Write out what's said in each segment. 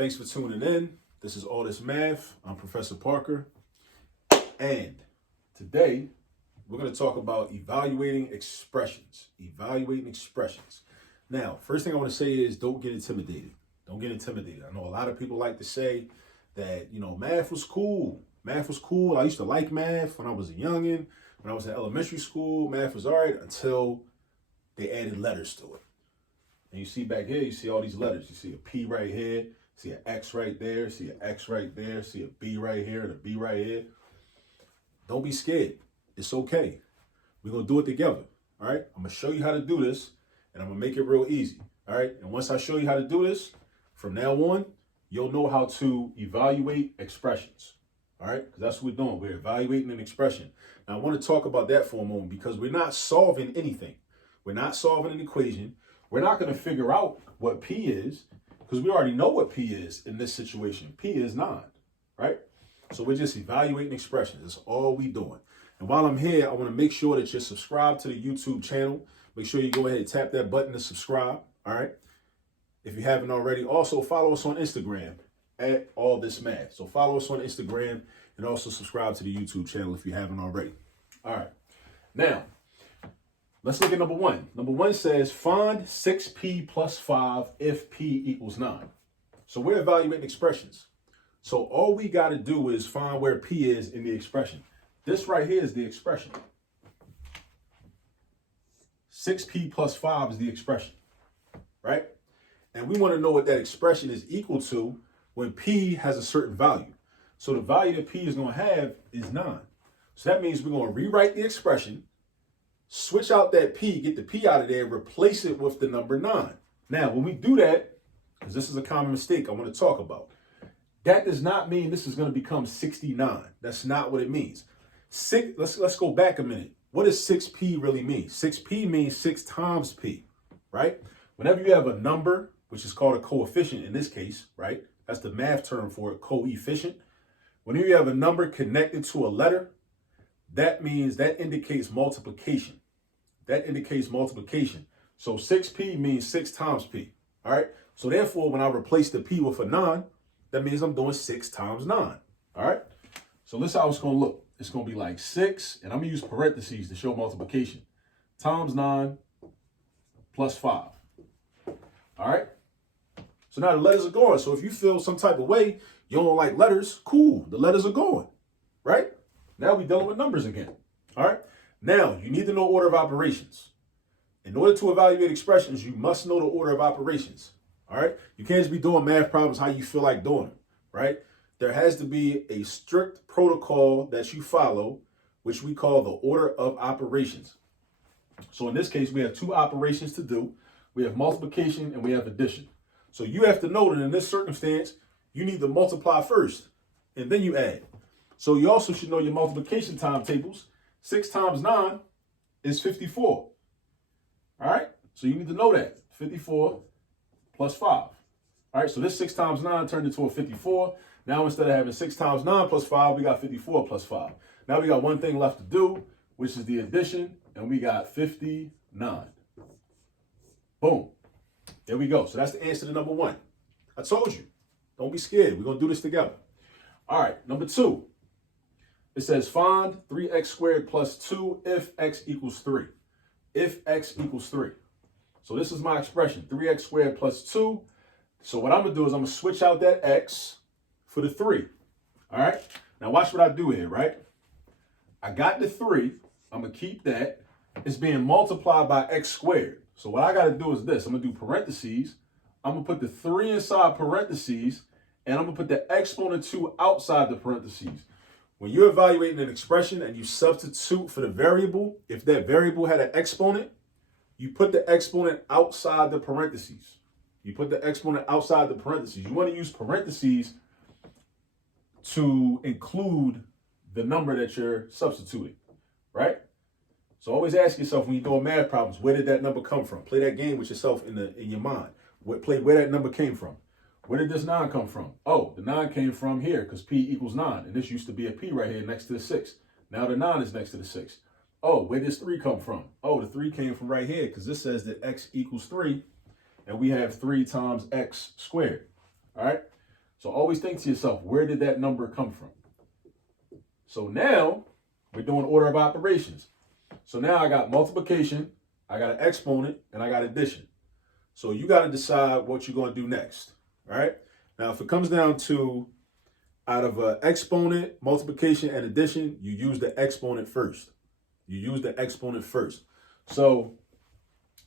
Thanks for tuning in. This is All This Math. I'm Professor Parker. And today, we're going to talk about evaluating expressions. Now, first thing I want to say is don't get intimidated. I know a lot of people like to say that, math was cool. I used to like math when I was a youngin'. When I was in elementary school, math was all right until they added letters to it. And you see back here, you see all these letters. You see a P right here, see an X right there, see an X right there, see a B right here and a B right here. Don't be scared. It's okay. We're going to do it together, all right? I'm going to show you how to do this, and I'm going to make it real easy, all right? And once I show you how to do this, from now on, you'll know how to evaluate expressions, all right? Because that's what we're doing. We're evaluating an expression. Now, I want to talk about that for a moment because we're not solving anything. We're not solving an equation. We're not going to figure out what P is because we already know what P is in this situation. P is 9, right? So we're just evaluating expressions. That's all we're doing. And while I'm here, I want to make sure that you're subscribed to the YouTube channel. Make sure you go ahead and tap that button to subscribe, all right? If you haven't already, also follow us on Instagram at All This Math. So follow us on Instagram and also subscribe to the YouTube channel if you haven't already. All right. Now, let's look at number 1. Number 1 says, find 6P plus 5 if P equals 9. So we're evaluating expressions. So all we got to do is find where P is in the expression. This right here is the expression. 6P plus 5 is the expression, right? And we want to know what that expression is equal to when P has a certain value. So the value that P is going to have is 9. So that means we're going to rewrite the expression, switch out that P, get the P out of there, and replace it with the number 9. Now, when we do that, because this is a common mistake I want to talk about, that does not mean this is going to become 69. That's not what it means. Let's go back a minute. What does 6P really mean? 6P means 6 times P, right? Whenever you have a number, which is called a coefficient in this case, right? That's the math term for it, coefficient. Whenever you have a number connected to a letter, that means that indicates multiplication. So 6P means 6 times P, all right? So therefore, when I replace the P with a 9, that means I'm doing 6 times 9, all right? So this is how it's going to look. It's going to be like 6, and I'm going to use parentheses to show multiplication, times 9 plus 5, all right? So now the letters are going. So if you feel some type of way, you don't like letters, cool, the letters are going, right? Now we're dealing with numbers again, all right? Now, you need to know order of operations. In order to evaluate expressions, you must know the order of operations, all right? You can't just be doing math problems how you feel like doing them, right? There has to be a strict protocol that you follow, which we call the order of operations. So in this case, we have 2 operations to do. We have multiplication and we have addition. So you have to know that in this circumstance, you need to multiply first, and then you add. So you also should know your multiplication timetables. 6 times 9 is 54. All right? So you need to know that. 54 plus 5. All right, so this 6 times 9 turned into a 54. Now instead of having 6 times 9 plus 5, we got 54 plus 5. Now we got one thing left to do, which is the addition, and we got 59. Boom. There we go. So that's the answer to number 1. I told you. Don't be scared. We're going to do this together. All right, number 2. It says find 3x squared plus 2 if x equals 3. If x equals 3. So this is my expression, 3x squared plus 2. So what I'm going to do is I'm going to switch out that x for the 3. All right? Now watch what I do here, right? I got the 3. I'm going to keep that. It's being multiplied by x squared. So what I got to do is this. I'm going to do parentheses. I'm going to put the 3 inside parentheses, and I'm going to put the exponent 2 outside the parentheses. When you're evaluating an expression and you substitute for the variable, if that variable had an exponent, you put the exponent outside the parentheses. You want to use parentheses to include the number that you're substituting, right? So always ask yourself when you're doing math problems, where did that number come from? Play that game with yourself in your mind. Play where that number came from. Where did this 9 come from? Oh, the 9 came from here because P equals 9. And this used to be a P right here next to the 6. Now the 9 is next to the 6. Oh, where does 3 come from? Oh, the 3 came from right here because this says that x equals 3. And we have 3 times x squared. All right. So always think to yourself, where did that number come from? So now we're doing order of operations. So now I got multiplication, I got an exponent, and I got addition. So you got to decide what you're going to do next. All right. Now, if it comes down to out of an exponent, multiplication, and addition, you use the exponent first. You use the exponent first. So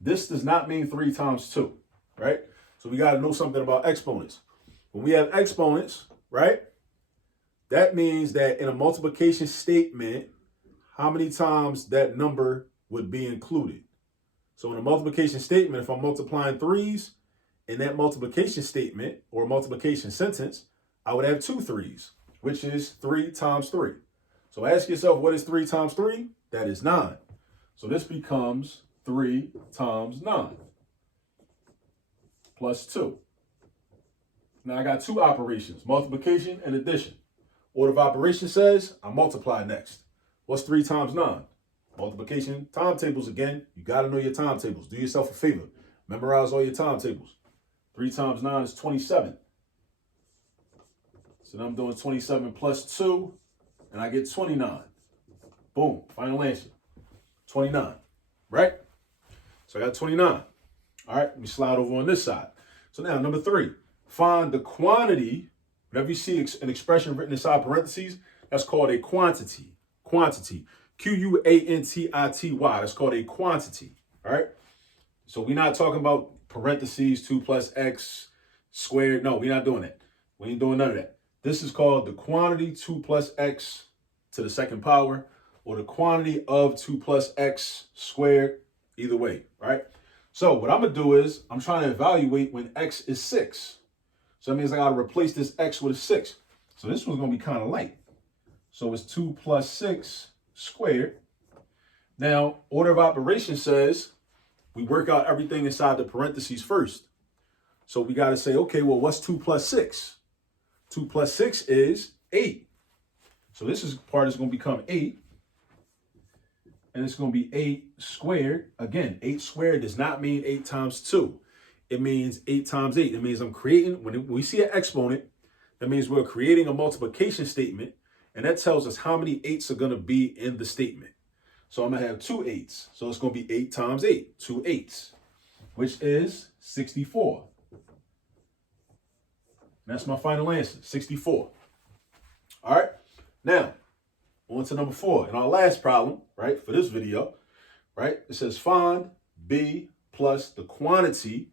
this does not mean 3 times 2, right? So we got to know something about exponents. When we have exponents, right, that means that in a multiplication statement, how many times that number would be included. So in a multiplication statement, if I'm multiplying 3s in that multiplication statement or multiplication sentence, I would have 2 3s, which is 3 times 3. So ask yourself, what is 3 times 3? That is 9. So this becomes 3 times 9 plus 2. Now I got 2 operations, multiplication and addition. Order of operation says I multiply next. What's 3 times 9? Multiplication, timetables again. You got to know your timetables. Do yourself a favor. Memorize all your timetables. 3 times 9 is 27. So now I'm doing 27 plus 2, and I get 29. Boom, final answer. 29, right? So I got 29. All right, let me slide over on this side. So now, number 3, find the quantity. Whenever you see an expression written inside parentheses, that's called a quantity. Quantity. Quantity. That's called a quantity. All right. So we're not talking about parentheses 2 plus x squared. No, we're not doing that. We ain't doing none of that. This is called the quantity 2 plus x to the second power, or the quantity of 2 plus x squared. Either way. Right. So what I'm going to do is I'm trying to evaluate when x is 6. So that means I got to replace this x with a 6. So this one's going to be kind of light. So it's 2 plus 6 squared. Now, order of operation says we work out everything inside the parentheses first. So we got to say, okay, well, what's 2 plus 6? 2 plus 6 is 8. So this part is going to become 8. And it's going to be 8 squared. Again, 8 squared does not mean 8 times 2. It means 8 times 8. It means I'm creating, when we see an exponent, that means we're creating a multiplication statement. And that tells us how many 8s are going to be in the statement. So I'm going to have 2 8s. So it's going to be 8 times 8, 2 8s, which is 64. And that's my final answer, 64. All right. Now, on to number 4. In our last problem, right, for this video, right, it says find b plus the quantity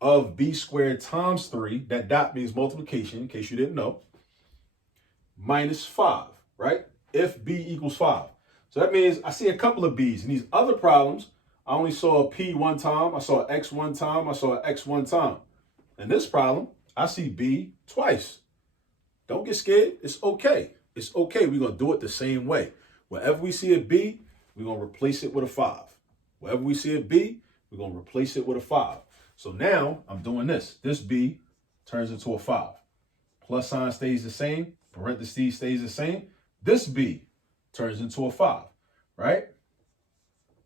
of b squared times 3. That dot means multiplication, in case you didn't know. Minus 5, right? If b equals 5. So that means I see a couple of b's. In these other problems, I only saw a p one time, I saw an x one time, I saw an x one time. In this problem, I see b twice. Don't get scared. It's okay. It's okay. We're going to do it the same way. Wherever we see a b, we're going to replace it with a 5. Wherever we see a b, we're going to replace it with a 5. So now I'm doing this. This b turns into a 5. Plus sign stays the same. Parentheses stays the same. This b turns into a 5, right?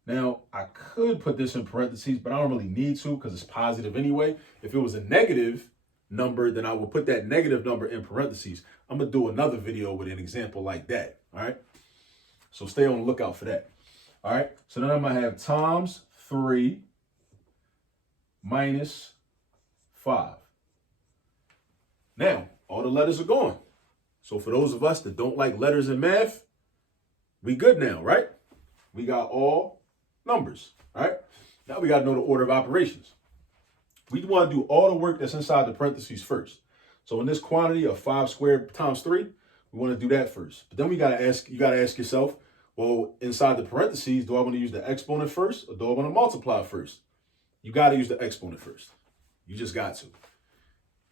Now, I could put this in parentheses, but I don't really need to because it's positive anyway. If it was a negative number, then I would put that negative number in parentheses. I'm going to do another video with an example like that, all right? So stay on the lookout for that, all right? So then I'm going to have times 3 minus 5. Now, all the letters are gone. So for those of us that don't like letters in math, we good now, right? We got all numbers, all right? Now we got to know the order of operations. We want to do all the work that's inside the parentheses first. So in this quantity of 5 squared times 3, we want to do that first. But then you got to ask yourself, well, inside the parentheses, do I want to use the exponent first or do I want to multiply first? You got to use the exponent first. You just got to.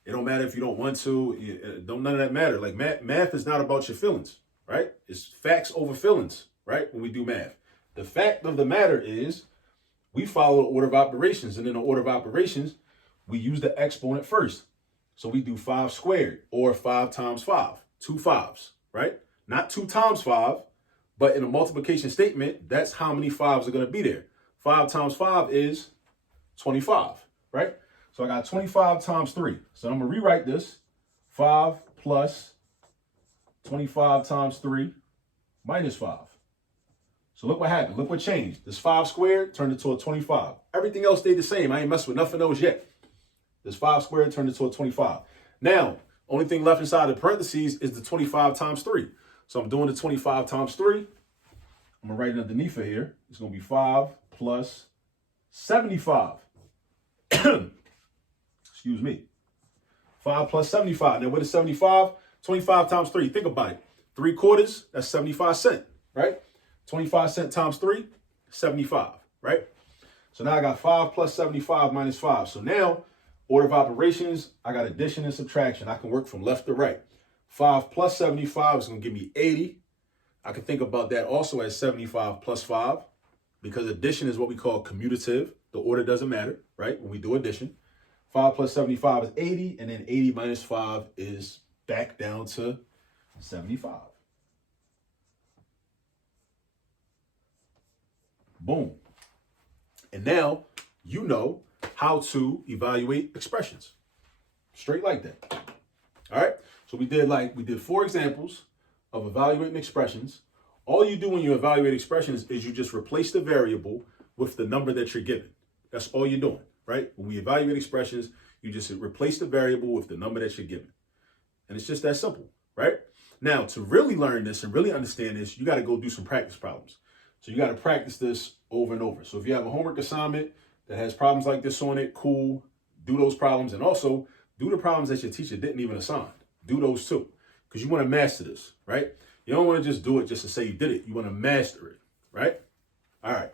It don't matter if you don't want to. None of that matter. Like math is not about your feelings, right? It's facts over feelings, right? When we do math. The fact of the matter is we follow the order of operations. And in the order of operations, we use the exponent first. So we do 5 squared or 5 times 5. 2 5s, right? Not 2 times 5, but in a multiplication statement, that's how many 5s are going to be there. 5 times 5 is 25, right? So I got 25 times 3. So I'm going to rewrite this. 5 plus 25 times 3 minus 5. So look what happened. Look what changed. This 5 squared turned into a 25. Everything else stayed the same. I ain't messed with nothing else yet. This 5 squared turned into a 25. Now, only thing left inside the parentheses is the 25 times 3. So I'm doing the 25 times 3. I'm going to write it underneath it here. It's going to be 5 plus 75. Excuse me. 5 plus 75. Now, what is 75? 25 times 3. Think about it. 3/4, that's 75 cents, right? 25 cents times 3, 75, right? So now I got 5 plus 75 minus 5. So now, order of operations, I got addition and subtraction. I can work from left to right. 5 plus 75 is going to give me 80. I can think about that also as 75 plus 5, because addition is what we call commutative. The order doesn't matter, right? When we do addition. 5 plus 75 is 80, and then 80 minus 5 is back down to 75. Boom. And now you know how to evaluate expressions. Straight like that. All right. So we did 4 examples of evaluating expressions. All you do when you evaluate expressions is you just replace the variable with the number that you're given. That's all you're doing, right? When we evaluate expressions, you just replace the variable with the number that you're given. And it's just that simple, right? Now, to really learn this and really understand this, you got to go do some practice problems. So you got to practice this over and over. So if you have a homework assignment that has problems like this on it, cool, do those problems. And also do the problems that your teacher didn't even assign. Do those too, because you want to master this, right? You don't want to just do it just to say you did it. You want to master it, right? All right.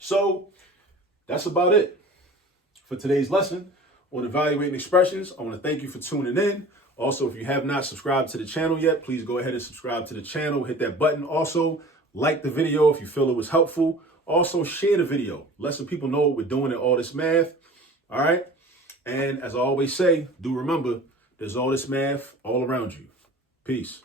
So that's about it for today's lesson on evaluating expressions. I want to thank you for tuning in. Also, if you have not subscribed to the channel yet, please go ahead and subscribe to the channel. Hit that button. Also, like the video if you feel it was helpful. Also, share the video. Let some people know what we're doing in all this math. All right. And as I always say, do remember, there's all this math all around you. Peace.